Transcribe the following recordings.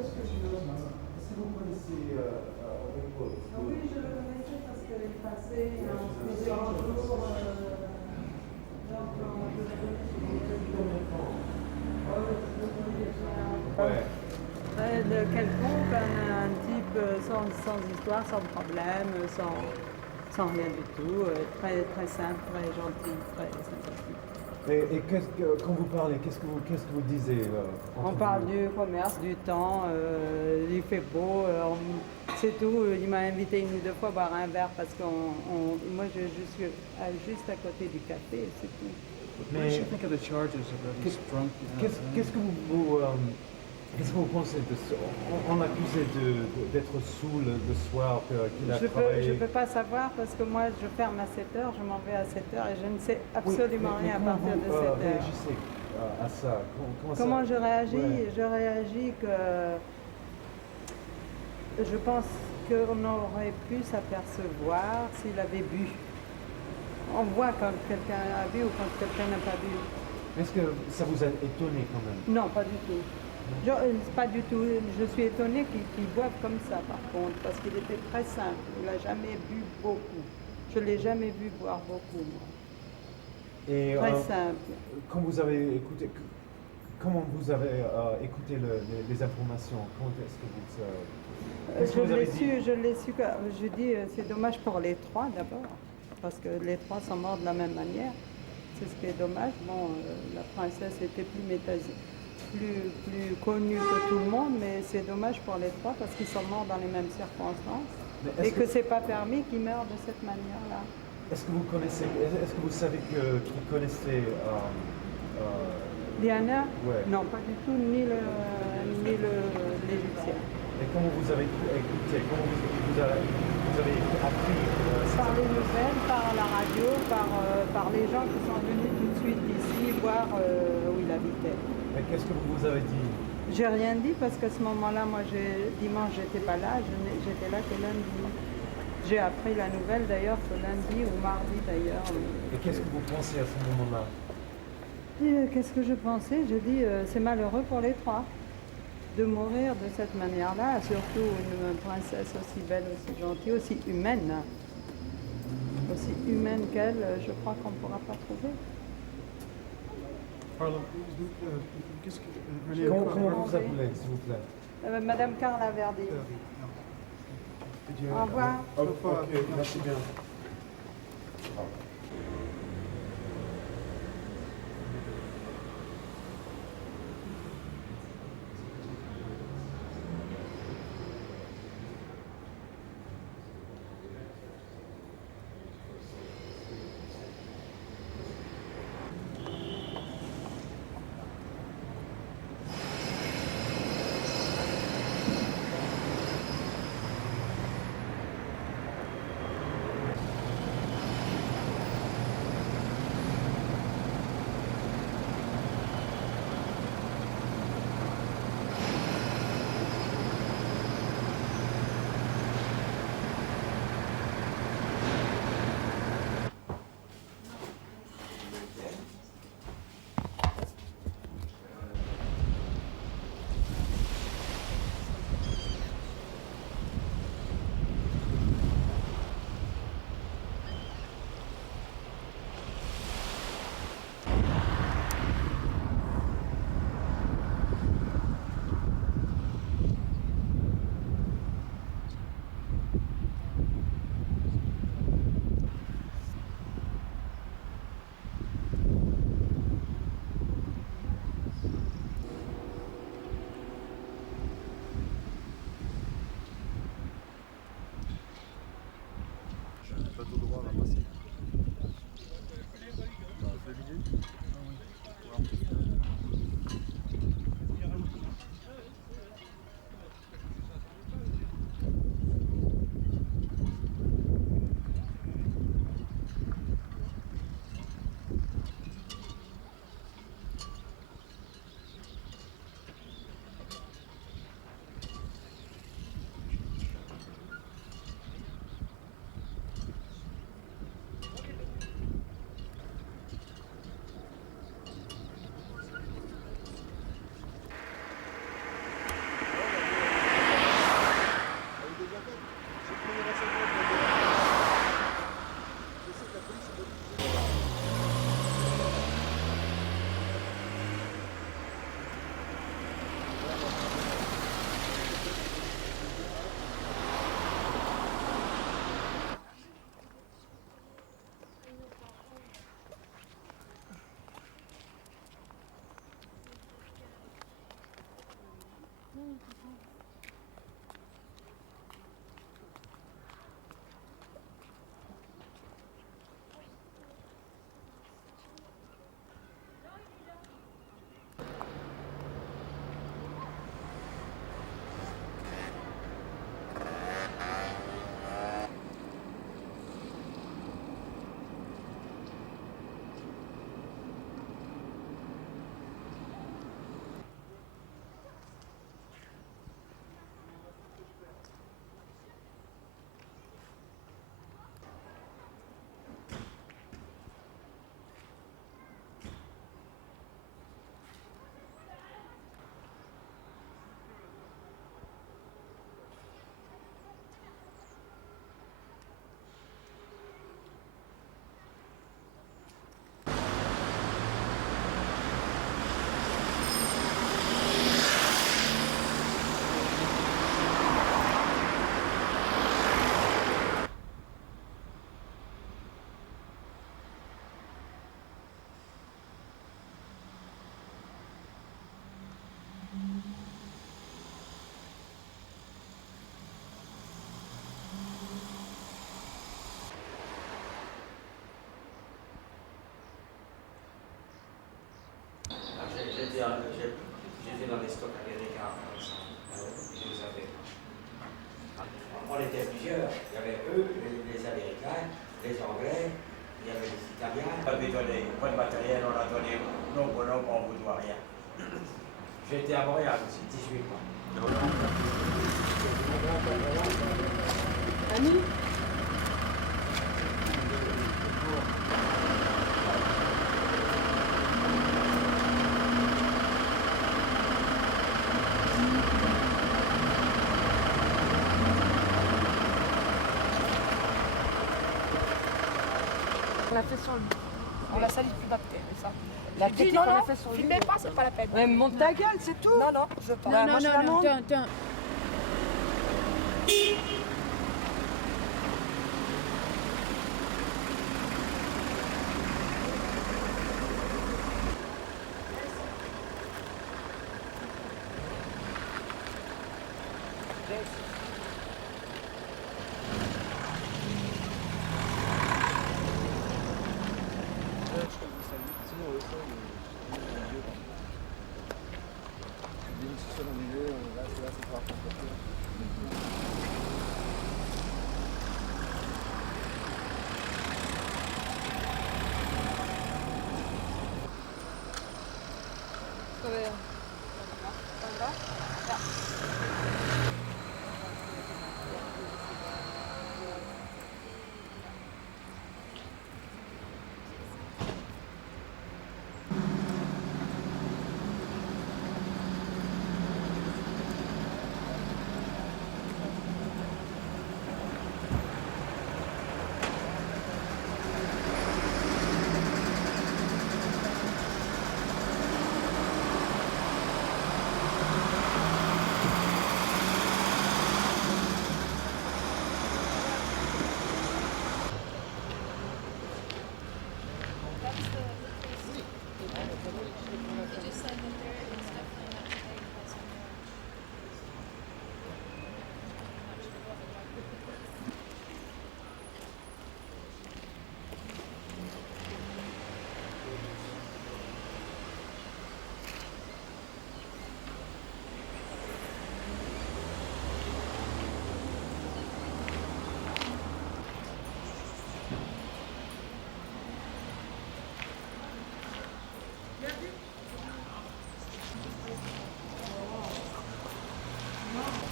Est-ce que vous connaissez Paul? Oui, je le connaissais parce qu'elle est passée plusieurs jours. Très de quelconque, un type sans histoire, sans problème, sans rien du tout, très, très simple, très gentil, très sympathique. Et quand vous parlez, qu'est-ce que vous disiez On parle du commerce, du temps, il fait beau, c'est tout. Il m'a invité une ou deux fois à boire un verre parce que moi je suis juste à côté du café, c'est tout. Mais qu'est-ce que vous pensez de ce... On l'accusait d'être saoul le soir, qu'il a travaillé... Je ne peux pas savoir parce que moi je ferme à 7 heures, je m'en vais à 7 heures et je ne sais absolument rien à partir de 7 heures. Comment réagissez à ça? Comment je réagis? Ouais. Je réagis que je pense qu'on aurait pu s'apercevoir s'il avait bu. On voit quand quelqu'un a bu ou quand quelqu'un n'a pas bu. Est-ce que ça vous a étonné quand même? Non, pas du tout. Pas du tout. Je suis étonnée qu'il boive comme ça, par contre, parce qu'il était très simple. Il n'a jamais bu beaucoup. Je ne l'ai jamais vu boire beaucoup, moi. Et, très simple. Quand vous avez écouté, comment vous avez écouté les informations? Comment est-ce que vous... je l'ai su, je dis, c'est dommage pour les trois d'abord, parce que les trois sont morts de la même manière. C'est ce qui est dommage. Bon, la princesse était plus connue que tout le monde, mais c'est dommage pour les trois parce qu'ils sont morts dans les mêmes circonstances et que c'est pas permis qu'ils meurent de cette manière-là. Est-ce que vous connaissez, est-ce que vous savez qu'ils connaissaient Diana? ouais. Non, pas du tout, ni l'Égyptien. Et comment vous avez écouté, comment vous avez appris Par les nouvelles, par la radio, par les gens qui sont venus tout de suite ici voir où il habitait. Et qu'est-ce que vous avez dit? J'ai rien dit parce qu'à ce moment-là, moi, dimanche, j'étais pas là, j'étais là que lundi. J'ai appris la nouvelle d'ailleurs ce lundi ou mardi d'ailleurs. Et qu'est-ce que vous pensez à ce moment-là? Qu'est-ce que je pensais? J'ai dit, c'est malheureux pour les trois de mourir de cette manière-là, surtout une princesse aussi belle, aussi gentille, aussi humaine qu'elle, je crois qu'on ne pourra pas trouver. Pardon, qu'est-ce que... Comment vous appelez, s'il vous plaît? Madame Carla Verdi. Au revoir. Ok, merci bien. dans les stocks américains comme ça. Je les avais. On était plusieurs. Il y avait eux, les Américains, les Anglais, il y avait les Italiens. On avait donné pas de matériel, on a donné non, on ne vous doit rien. J'étais à Montréal aussi, 18 mois. Annie? On l'a fait sur lui. On l'a sali plus bactère, mais ça. La J'ai dit technique non, qu'on a non, fait sur lui. filmez pas, c'est pas la peine. Ouais, monte ta gueule, c'est tout. Non, non, je veux pas. Ouais, moi, je la monte. attends.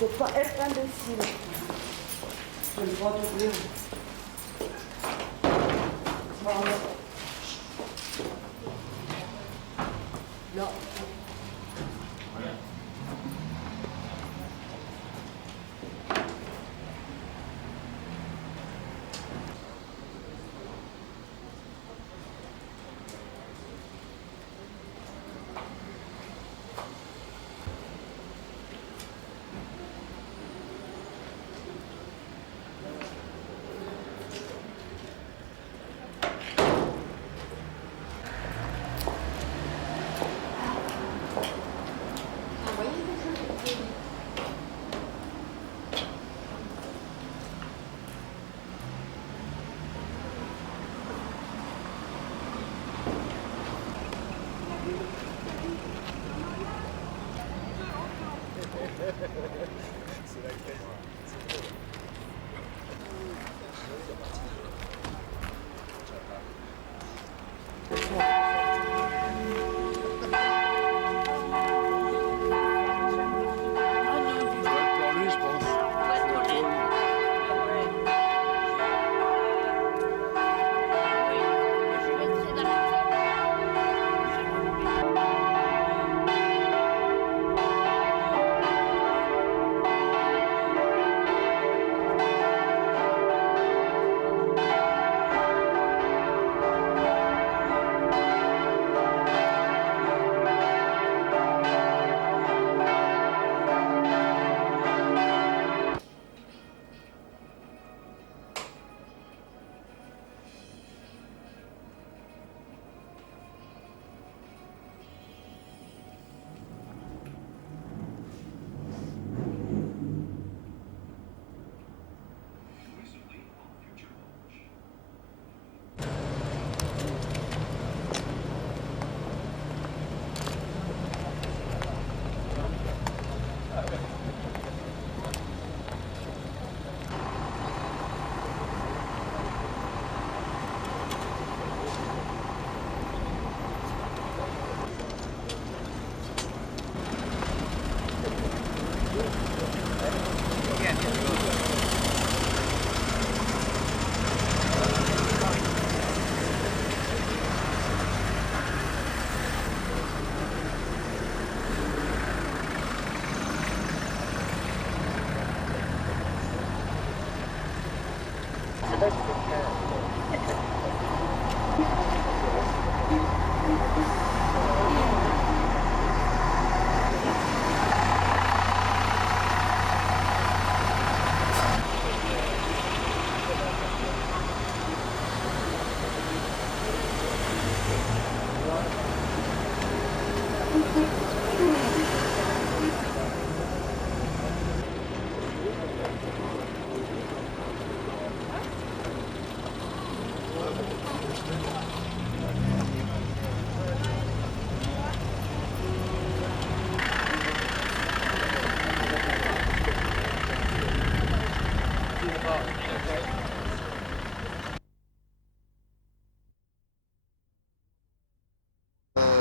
Faut pas être imbécile. Je le vois d'ouvrir. Là.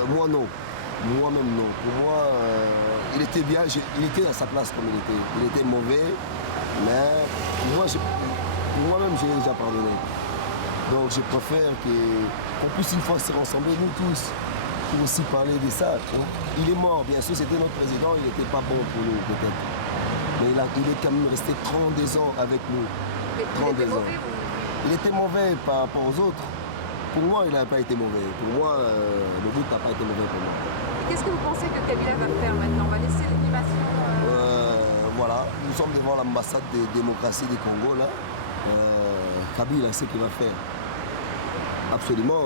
Moi non, moi-même non. Pour moi, il était bien, il était à sa place comme il était. Il était mauvais, mais pour moi-même j'ai déjà pardonné. Donc je préfère qu'on puisse une fois se rassembler, nous tous, pour aussi parler de ça. Il est mort, bien sûr, c'était notre président, il n'était pas bon pour nous peut-être. Mais il est quand même resté 32 ans avec nous. Mais il était mauvais ou... Il était mauvais par rapport aux autres. Pour moi, il n'a pas été mauvais. Pour moi, le but n'a pas été mauvais pour moi. Qu'est-ce que vous pensez que Kabila va faire maintenant? On va laisser l'animation Voilà, nous sommes devant l'ambassade de démocratie du Congo, là. Kabila sait ce qu'il va faire. Absolument.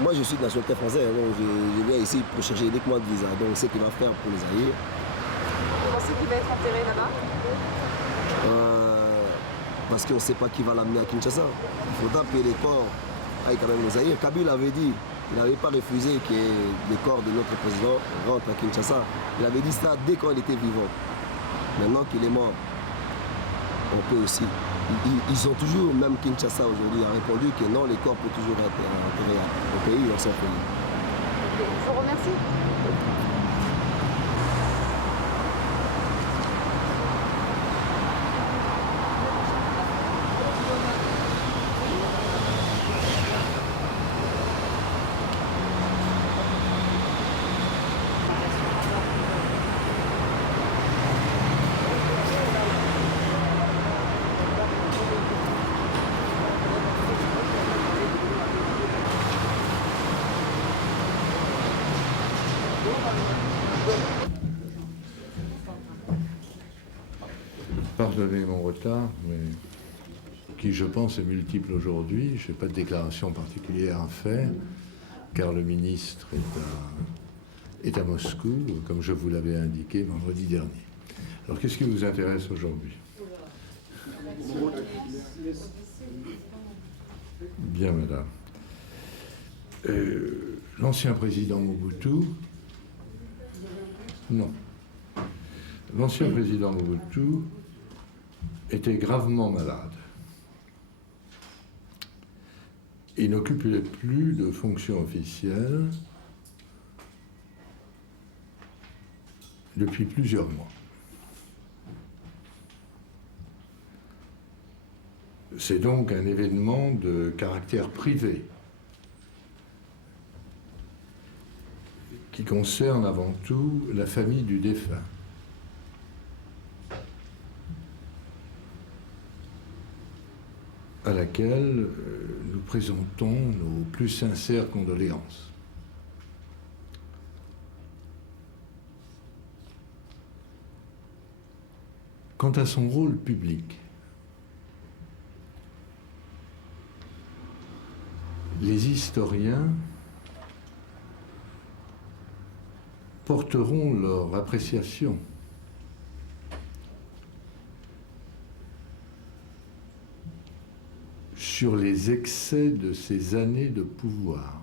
Moi, je suis de nationalité française, donc je viens ici pour chercher uniquement de visa. Donc, ce qu'il va faire pour les Zaïre. Vous pensez qu'il va être enterré là-bas? Parce qu'on ne sait pas qui va l'amener à Kinshasa. Il faudra payer les corps avec quand même les Zaïre. Kabila avait dit, il n'avait pas refusé que les corps de notre président rentrent à Kinshasa. Il avait dit ça dès qu'il était vivant. Maintenant qu'il est mort, on peut aussi. Ils ont toujours, même Kinshasa aujourd'hui, a répondu que non, les corps peuvent toujours être enterrés au pays, dans son pays. Je vous remercie. Pardonnez mon retard, mais qui je pense est multiple aujourd'hui. Je n'ai pas de déclaration particulière à faire, car le ministre est à Moscou, comme je vous l'avais indiqué vendredi dernier. Alors qu'est-ce qui vous intéresse aujourd'hui? Bien, madame. L'ancien président Mobutu, non. L'ancien président Mobutu était gravement malade. Il n'occupait plus de fonctions officielles depuis plusieurs mois. C'est donc un événement de caractère privé qui concerne avant tout la famille du défunt. À laquelle nous présentons nos plus sincères condoléances. Quant à son rôle public, les historiens porteront leur appréciation sur les excès de ces années de pouvoir.